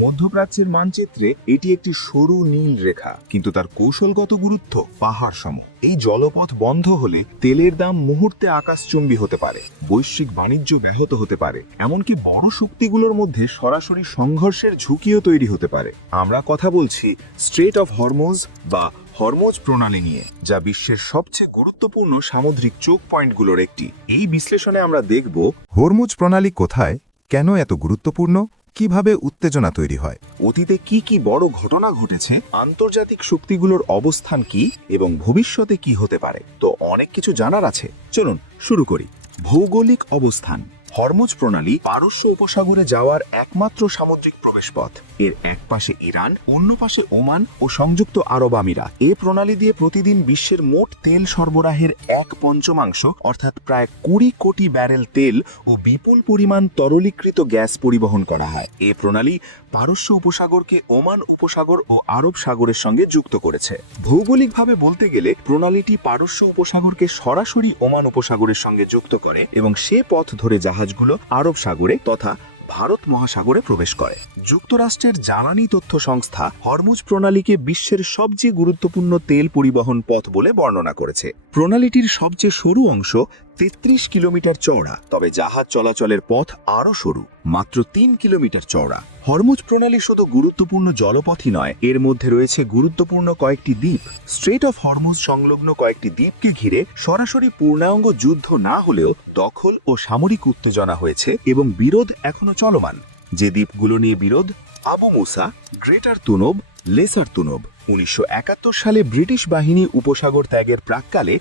মধ্যপ্রাচ্যের মানচিত্রে এটি একটি সরু নীল রেখা, কিন্তু তার কৌশলগত গুরুত্ব পাহাড় সম। এই জলপথ বন্ধ হলে তেলের দাম মুহূর্তে আকাশচুম্বী হতে পারে, বৈশ্বিক বাণিজ্য ব্যাহত হতে পারে, এমনকি বড় শক্তিগুলোর মধ্যে সরাসরি সংঘর্ষের ঝুঁকিও তৈরি হতে পারে। আমরা কথা বলছি স্ট্রেট অফ হরমুজ বা হরমুজ প্রণালী নিয়ে, যা বিশ্বের সবচেয়ে গুরুত্বপূর্ণ সামুদ্রিক চোক পয়েন্টগুলোর একটি। এই বিশ্লেষণে আমরা দেখব হরমুজ প্রণালী কোথায়, কেন এত গুরুত্বপূর্ণ, কিভাবে উত্তেজনা তৈরি হয়, অতীতে কি কি বড় ঘটনা ঘটেছে, আন্তর্জাতিক শক্তিগুলোর অবস্থান কি এবং ভবিষ্যতে কি হতে পারে। তো অনেক কিছু জানার আছে, চলুন শুরু করি। ভৌগোলিক অবস্থান। হরমুজ প্রণালী পারস্য উপসাগরে যাওয়ার একমাত্র সামুদ্রিক প্রবেশপথ। এর এক পাশে ইরান, অন্য পাশে ওমান ও সংযুক্ত আরব আমিরাত। এই প্রণালী দিয়ে প্রতিদিন বিশ্বের মোট তেল সরবরাহের 1/5 অর্থাৎ প্রায় 20 কোটি ব্যারেল তেল ও বিপুল পরিমাণ তরলীকৃত গ্যাস পরিবহন করা হয়। এই প্রণালী পারস্য উপসাগরকে ওমান উপসাগর ও আরব সাগরের সঙ্গে যুক্ত করেছে। ভৌগোলিকভাবে বলতে গেলে প্রণালীটি পারস্য উপসাগরকে সরাসরি ওমান উপসাগরের সঙ্গে যুক্ত করে এবং সে পথ ধরে জাহাজগুলো আরব সাগরে তথা ভারত মহাসাগরে প্রবেশ করে। যুক্তরাষ্ট্রের জ্বালানি তথ্য সংস্থা হরমুজ প্রণালীকে বিশ্বের সবচেয়ে গুরুত্বপূর্ণ তেল পরিবহন পথ বলে বর্ণনা করেছে। প্রণালীটির সবচেয়ে সরু অংশ 33 কিলোমিটার চওড়া, তবে জাহাজ চলাচলের পথ আরও সরু, মাত্র 3 কিলোমিটার চওড়া। হরমুজ প্রণালী শুধু গুরুত্বপূর্ণ জলপথই নয়, এর মধ্যে রয়েছে গুরুত্বপূর্ণ কয়েকটি দ্বীপ। স্ট্রেট অফ হরমুজ সংলগ্ন কয়েকটি দ্বীপকে ঘিরে সরাসরি পূর্ণাঙ্গ যুদ্ধ না হলেও দখল ও সামরিক উত্তেজনা হয়েছে এবং বিরোধ এখনো চলমান। যে দ্বীপগুলো নিয়ে বিরোধ: আবু মুসা, গ্রেটার তুনব, লেসার তুনব। 1971 সালে ব্রিটিশ বাহিনী উপসাগর ত্যাগের প্রাক্কালে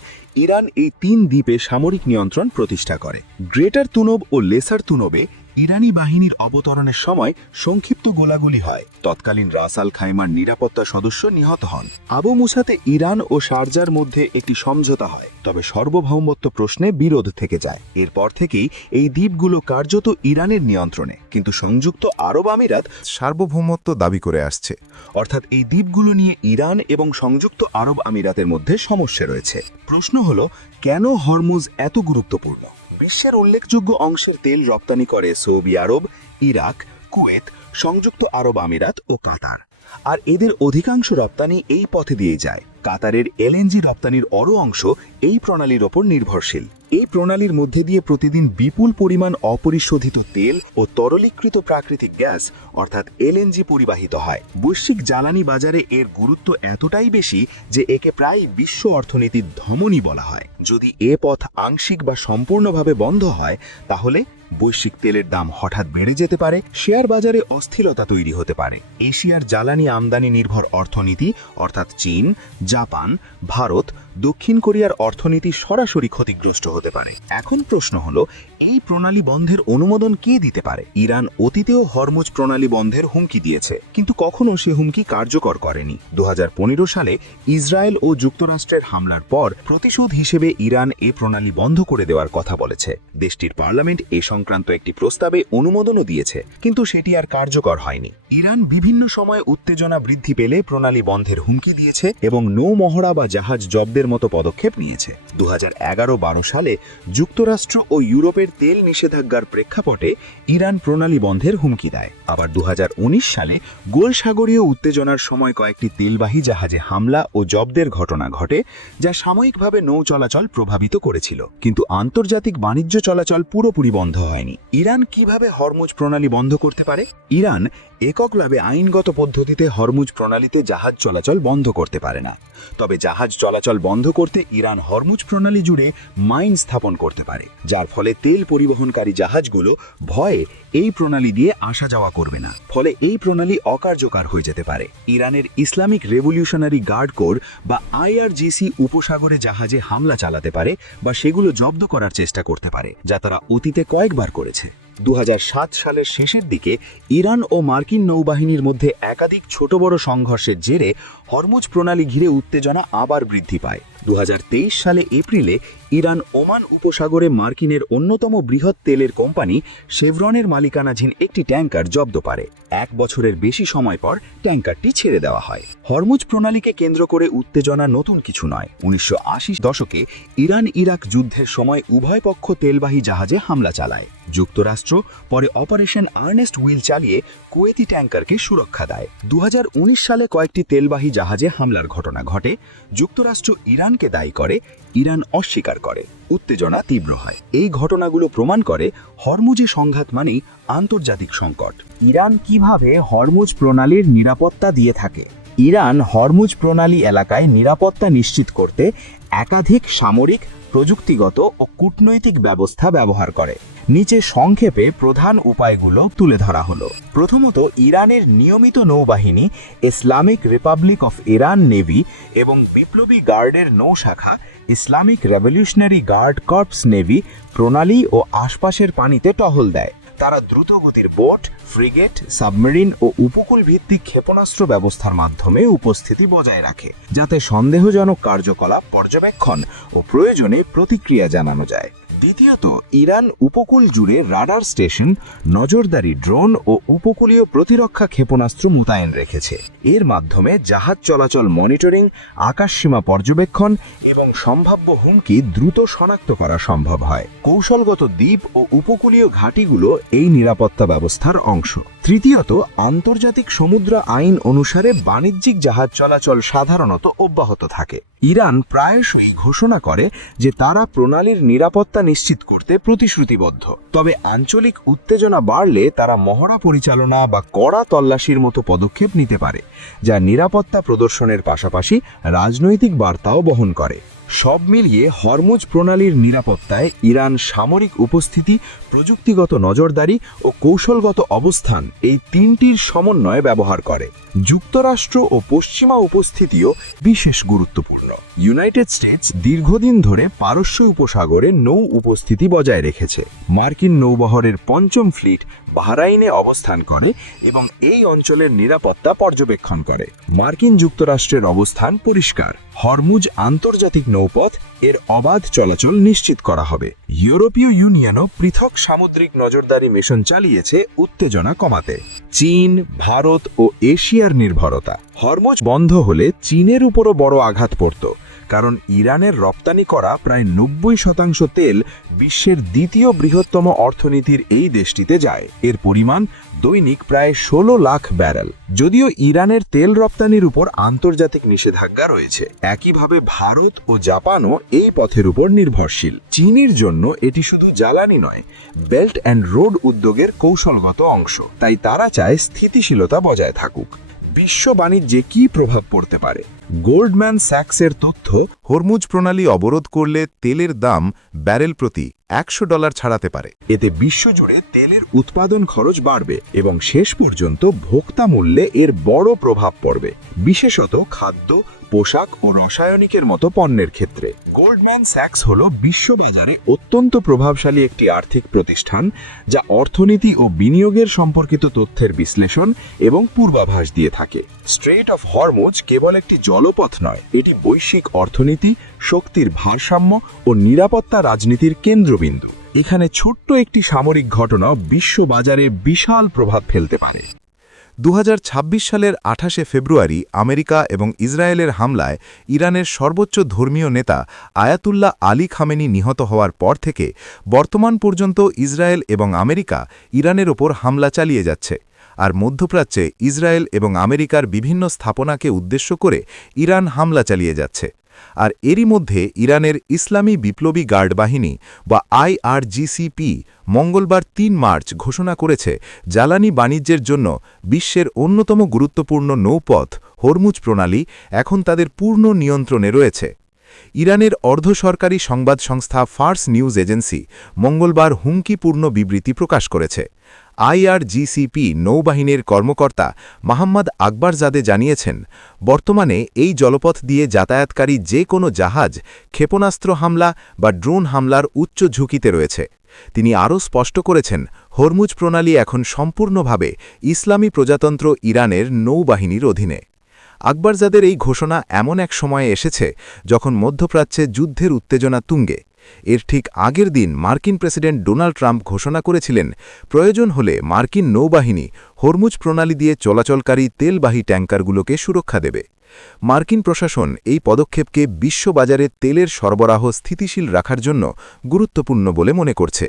ইরান এই 3 দ্বীপে সামরিক নিয়ন্ত্রণ প্রতিষ্ঠা করে। গ্রেটার তুনব ও লেসার তুনবে ইরানি বাহিনীর অবতরণের সময় সংক্ষিপ্ত গোলাগুলি হয়। তৎকালীন রাস আল খাইমার নিরাপত্তা সদস্য নিহত হন। আবু মুসাতে ইরান ও শারজার মধ্যে একটি সমঝোতা হয়, তবে সার্বভৌমত্ব প্রশ্নে বিরোধ থেকে যায়। এরপর থেকেই এই দ্বীপগুলো কার্যত ইরানের নিয়ন্ত্রণে, কিন্তু সংযুক্ত আরব আমিরাত সার্বভৌমত্ব দাবি করে আসছে। অর্থাৎ এই দ্বীপগুলো নিয়ে ইরান এবং সংযুক্ত আরব আমিরাতের মধ্যে সমস্যা রয়েছে। প্রশ্ন হলো, কেন হরমুজ এত গুরুত্বপূর্ণ? বিশ্বের উল্লেখযোগ্য অংশের তেল রপ্তানি করে সৌদি আরব, ইরাক, কুয়েত, সংযুক্ত আরব আমিরাত ও কাতার, আর এদের অধিকাংশ রপ্তানি এই পথে দিয়ে যায়। কাতারের এলএনজি রপ্তানির বড় অংশ এই প্রণালীর ওপর নির্ভরশীল। এই প্রণালীর মধ্যে দিয়ে প্রতিদিন বিপুল পরিমাণ অপরিশোধিত তেল ও তরলীকৃত প্রাকৃতিক গ্যাস অর্থাৎ এলএনজি পরিবাহিত হয়। বৈশ্বিক জ্বালানি বাজারে এর গুরুত্ব এতটাই বেশি যে একে প্রায় বিশ্ব অর্থনীতির ধমনী বলা হয়। যদি এ পথ আংশিক বা সম্পূর্ণভাবে বন্ধ হয়, তাহলে বৈশ্বিক তেলের দাম হঠাৎ বেড়ে যেতে পারে, শেয়ার বাজারে অস্থিরতা তৈরি হতে পারে। এশিয়ার জ্বালানি আমদানি নির্ভর অর্থনীতি অর্থাৎ চীন, জাপান, ভারত, দক্ষিণ কোরিয়ার অর্থনীতি সরাসরি ক্ষতিগ্রস্ত হতে পারে। এখন প্রশ্ন হলো, এই প্রণালী বন্ধের অনুমোদন কে দিতে পারে? ইরান অতীতেও হরমুজ প্রণালী বন্ধের হুমকি দিয়েছে, কিন্তু কখনো সে হুমকি কার্যকর করেনি। 2015 সালে ইসরায়েল ও যুক্তরাষ্ট্রের হামলার পর প্রতিশোধ হিসেবে ইরান এ প্রণালী বন্ধ করে দেওয়ার কথা বলেছে। দেশটির পার্লামেন্ট এ সংক্রান্ত একটি প্রস্তাবে অনুমোদনও দিয়েছে, কিন্তু সেটি আর কার্যকর হয়নি। ইরান বিভিন্ন সময় উত্তেজনা বৃদ্ধি পেলে প্রণালী বন্ধের হুমকি দিয়েছে এবং নৌ মহড়া বা জাহাজ জব্দের মতো পদক্ষেপ নিয়েছে। 2011-12 সালে যুক্তরাষ্ট্র ও ইউরোপের তেল নিষেধাজ্ঞার প্রেক্ষাপটে ইরান প্রণালী বন্ধের হুমকি দেয়। আবার 2019 সালে গোলসাগরীয় উত্তেজনার সময় কয়েকটি তেলবাহী জাহাজে হামলা ও জব্দের ঘটনা ঘটে, যা সাময়িকভাবে নৌ চলাচল প্রভাবিত করেছিল, কিন্তু আন্তর্জাতিক বাণিজ্য চলাচল পুরোপুরি বন্ধ হয়নি। ইরান কিভাবে হরমুজ প্রণালী বন্ধ করতে পারে? ইরান এককভাবে আইনগত পদ্ধতিতে হরমুজ প্রণালীতে জাহাজ চলাচল বন্ধ করতে পারে না, তবে জাহাজ চলাচল বন্ধ করতে ইরান হরমুজ প্রণালী জুড়ে মাইন স্থাপন করতে পারে, যার ফলে তেল পরিবহনকারী জাহাজগুলো ভয়ে এই প্রণালী দিয়ে আসা যাওয়া করবে না। ফলে এই প্রণালী অকার্যকর হয়ে যেতে পারে। ইরানের ইসলামিক রেভলিউশনারি গার্ড কোর বা আইআরজিসি উপসাগরে জাহাজে হামলা চালাতে পারে বা সেগুলো জব্দ করার চেষ্টা করতে পারে, যা তারা অতীতে কয়েকবার করেছে। 2007 সালের শেষের দিকে ইরান ও মার্কিন নৌবাহিনীর মধ্যে একাধিক ছোট বড় সংঘর্ষের জেরে হরমুজ প্রণালী ঘিরে উত্তেজনা আবার বৃদ্ধি পায়। 2023 সালে এপ্রিলে ইরান ওমান উপসাগরে মার্কিনের অন্যতম বৃহৎ তেলের কোম্পানি শেভরনের মালিকানাধীন একটি ট্যাঙ্কার জব্দ পারে। 1 বছরের বেশি সময় পর ট্যাঙ্কারটি ছেড়ে দেওয়া হয়। হরমুজ প্রণালীকে কেন্দ্র করে উত্তেজনা নতুন কিছু নয়। 1980 দশকে ইরান ইরাক যুদ্ধের সময় উভয় পক্ষ তেলবাহী জাহাজে হামলা চালায়। যুক্তরাষ্ট্র পরে অপারেশন আর্নেস্ট উইল চালিয়ে কুয়েতি ট্যাঙ্কারকে সুরক্ষা দেয়। 2019 সালে কয়েকটি তেলবাহী জাহাজে হামলার ঘটনা ঘটে। যুক্তরাষ্ট্র ইরানকে দায়ী করে, ইরান অস্বীকার করে। উত্তেজনা তীব্র হয়। এই ঘটনাগুলো প্রমাণ করে হরমুজে সংঘাত মানেই আন্তর্জাতিক সংকট। ইরান কিভাবে হরমুজ প্রণালীর নিরাপত্তা দিয়ে থাকে? ইরান হরমুজ প্রণালী এলাকায় নিরাপত্তা নিশ্চিত করতে একাধিক সামরিক, প্রযুক্তিগত ও কূটনৈতিক ব্যবস্থা ব্যবহার করে। নিচে সংক্ষেপে প্রধান উপায়গুলো তুলে ধরা হলো। প্রথমত, ইরানের নিয়মিত নৌবাহিনী Islamic republic of Iran navy এবং বিপ্লবী গার্ডের নৌশাখা Islamic revolutionary guard corps navy প্রণালী ও আশপাশের পানিতে টহল দেয়। তারা দ্রুতগতির বোট, ফ্রিগেট, সাবমেরিন ও উপকূল ভিত্তিক ক্ষেপণাস্ত্র ব্যবস্থার মাধ্যমে উপস্থিতি বজায় রাখে, যাতে সন্দেহজনক কার্যকলাপ পর্যবেক্ষণ ও প্রয়োজনে প্রতিক্রিয়া জানানো যায়। দ্বিতীয়ত, ইরান উপকূল জুড়ে রাডার স্টেশন, নজরদারি ড্রোন ও উপকূলীয় প্রতিরক্ষা ক্ষেপণাস্ত্র মোতায়েন রেখেছে। এর মাধ্যমে জাহাজ চলাচল মনিটরিং, আকাশসীমা পর্যবেক্ষণ এবং সম্ভাব্য হুমকি দ্রুত শনাক্ত করা সম্ভব হয়। কৌশলগত দ্বীপ ও উপকূলীয় ঘাঁটিগুলো এই নিরাপত্তা ব্যবস্থার অংশ। তৃতীয়ত, আন্তর্জাতিক সমুদ্র আইন অনুসারে বাণিজ্যিক জাহাজ চলাচল সাধারণত অব্যাহত থাকে। ইরান প্রায়শই ঘোষণা করে যে তারা প্রণালীর নিরাপত্তা নিশ্চিত করতে প্রতিশ্রুতিবদ্ধ। তবে আঞ্চলিক উত্তেজনা বাড়লে তারা মহড়া পরিচালনা বা কড়া তল্লাশির মতো পদক্ষেপ নিতে পারে, যা নিরাপত্তা প্রদর্শনের পাশাপাশি রাজনৈতিক বার্তাও বহন করে। সব মিলিয়ে হরমুজ প্রণালীর নিরাপত্তায় ইরান সামরিক উপস্থিতি, প্রযুক্তিগত নজরদারি ও কৌশলগত অবস্থান এই তিনটির সমন্বয় ব্যবহার করে। যুক্তরাষ্ট্র ও পশ্চিমা উপস্থিতিও বিশেষ গুরুত্বপূর্ণ। ইউনাইটেড স্টেটস দীর্ঘদিন ধরে পারস্য উপসাগরে নৌ উপস্থিতি বজায় রেখেছে। মার্কিন নৌবহরের 5ম ফ্লিট বাহরাইনে অবস্থান করে এবং এই অঞ্চলের নিরাপত্তা পর্যবেক্ষণ করে। মার্কিন যুক্তরাষ্ট্রের অবস্থান পরিষ্কার। হরমুজ আন্তর্জাতিক নৌপথ, এর অবাধ চলাচল নিশ্চিত করা হবে। ইউরোপীয় ইউনিয়নও পৃথক সামুদ্রিক নজরদারি মিশন চালিয়েছে উত্তেজনা কমাতে। চীন, ভারত ও এশিয়ার নির্ভরতা। হরমুজ বন্ধ হলে চীনের উপরও বড় আঘাত পড়ত, কারণ ইরানের রপ্তানি করা প্রায় 90% তেল বিশ্বের দ্বিতীয় বৃহত্তম অর্থনীতির এই দেশটিতে যায়। এর পরিমাণ দৈনিক প্রায় 16 লাখ ব্যারেল। যদিও ইরানের তেল রপ্তানির উপর আন্তর্জাতিক নিষেধাজ্ঞা রয়েছে, একইভাবে ভারত ও জাপানও এই পথের উপর নির্ভরশীল। চীনের জন্য এটি শুধু জ্বালানি নয়, বেল্ট অ্যান্ড রোড উদ্যোগের কৌশলগত অংশ। তাই তারা চায় স্থিতিশীলতা বজায় থাকুক। বিশ্ব বাণিজ্যে কী প্রভাব পড়তে পারে? গোল্ডম্যান স্যাক্সের তথ্য, হরমুজ প্রণালী অবরোধ করলে তেলের দাম ব্যারেল প্রতি $100 ছাড়াতে পারে। এতে বিশ্বজুড়ে তেলের উৎপাদন খরচ বাড়বে এবং শেষ পর্যন্ত ভোক্তা মূল্যে এর বড় প্রভাব পড়বে, বিশেষত খাদ্য, পোশাক ও রাসায়নিকের মতো পণ্যের ক্ষেত্রে। গোল্ডম্যান স্যাক্স হল বিশ্ববাজারে অত্যন্ত প্রভাবশালী একটি আর্থিক প্রতিষ্ঠান, যা অর্থনীতি ও বিনিয়োগের সম্পর্কিত তথ্যের বিশ্লেষণ এবং পূর্বাভাস দিয়ে থাকে। স্ট্রেইট অফ হরমুজ কেবল একটি জলপথ নয়, এটি বৈশ্বিক অর্থনীতি, শক্তির ভারসাম্য ও নিরাপত্তা রাজনীতির কেন্দ্রবিন্দু। এখানে ছোট্ট একটি সামরিক ঘটনা বিশ্ববাজারে বিশাল প্রভাব ফেলতে পারে। 2026 সালের 28শে ফেব্রুয়ারি আমেরিকা এবং ইসরায়েলের হামলায় ইরানের সর্বোচ্চ ধর্মীয় নেতা আয়াতুল্লাহ আলী খামেনি নিহত হওয়ার পর থেকে বর্তমান পর্যন্ত ইসরায়েল এবং আমেরিকা ইরানের ওপর হামলা চালিয়ে যাচ্ছে। আর মধ্যপ্রাচ্যে ইসরায়েল এবং আমেরিকার বিভিন্ন স্থাপনাকে উদ্দেশ্য করে ইরান হামলা চালিয়ে যাচ্ছে। আর এরই মধ্যে ইরানের ইসলামী বিপ্লবী গার্ড বাহিনী বা IRGCP মঙ্গলবার 3 মার্চ ঘোষণা করেছে জ্বালানি বাণিজ্যের জন্য বিশ্বের অন্যতম গুরুত্বপূর্ণ নৌপথ হরমুজ প্রণালী এখন তাদের পূর্ণ নিয়ন্ত্রণে রয়েছে। ইরানের অর্ধসরকারি সংবাদ সংস্থা ফার্স নিউজ এজেন্সি মঙ্গলবার হুমকিপূর্ণ বিবৃতি প্রকাশ করেছে। IRGCP নৌবাহিনীর কর্মকর্তা মোহাম্মদ আকবরজাদে জানিয়েছেন, বর্তমানে এই জলপথ দিয়ে যাতায়াতকারী যে কোনো জাহাজ ক্ষেপণাস্ত্র হামলা বা ড্রোন হামলার উচ্চ ঝুঁকিতে রয়েছে। তিনি আরও স্পষ্ট করেছেন, হরমুজ প্রণালী এখন সম্পূর্ণভাবে ইসলামী প্রজাতন্ত্র ইরানের নৌবাহিনীর অধীনে। আকবরজাদের এই ঘোষণা এমন এক সময়ে এসেছে যখন মধ্যপ্রাচ্যে যুদ্ধের উত্তেজনা তুঙ্গে। এর ঠিক আগের দিন মার্কিন প্রেসিডেন্ট ডোনাল্ড ট্রাম্প ঘোষণা করেছিলেন প্রয়োজন হলে মার্কিন নৌবাহিনী হরমুজ প্রণালী দিয়ে চলাচলকারী তেলবাহী ট্যাঙ্কারগুলোকে সুরক্ষা দেবে। মার্কিন প্রশাসন এই পদক্ষেপকে বিশ্ববাজারে তেলের সরবরাহ স্থিতিশীল রাখার জন্য গুরুত্বপূর্ণ বলে মনে করছে।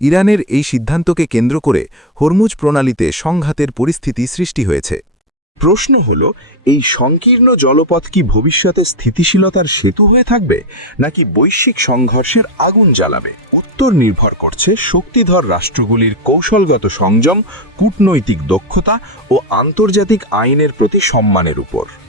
ইরানের এই সিদ্ধান্তকে কেন্দ্র করে হরমুজ প্রণালীতে সংঘাতের পরিস্থিতি সৃষ্টি হয়েছে। প্রশ্ন হল, এই সংকীর্ণ জলপথ কি ভবিষ্যতে স্থিতিশীলতার সেতু হয়ে থাকবে নাকি বৈশ্বিক সংঘর্ষের আগুন জ্বালাবে? উত্তর নির্ভর করছে শক্তিধর রাষ্ট্রগুলির কৌশলগত সংযম, কূটনৈতিক দক্ষতা ও আন্তর্জাতিক আইনের প্রতি সম্মানের উপর।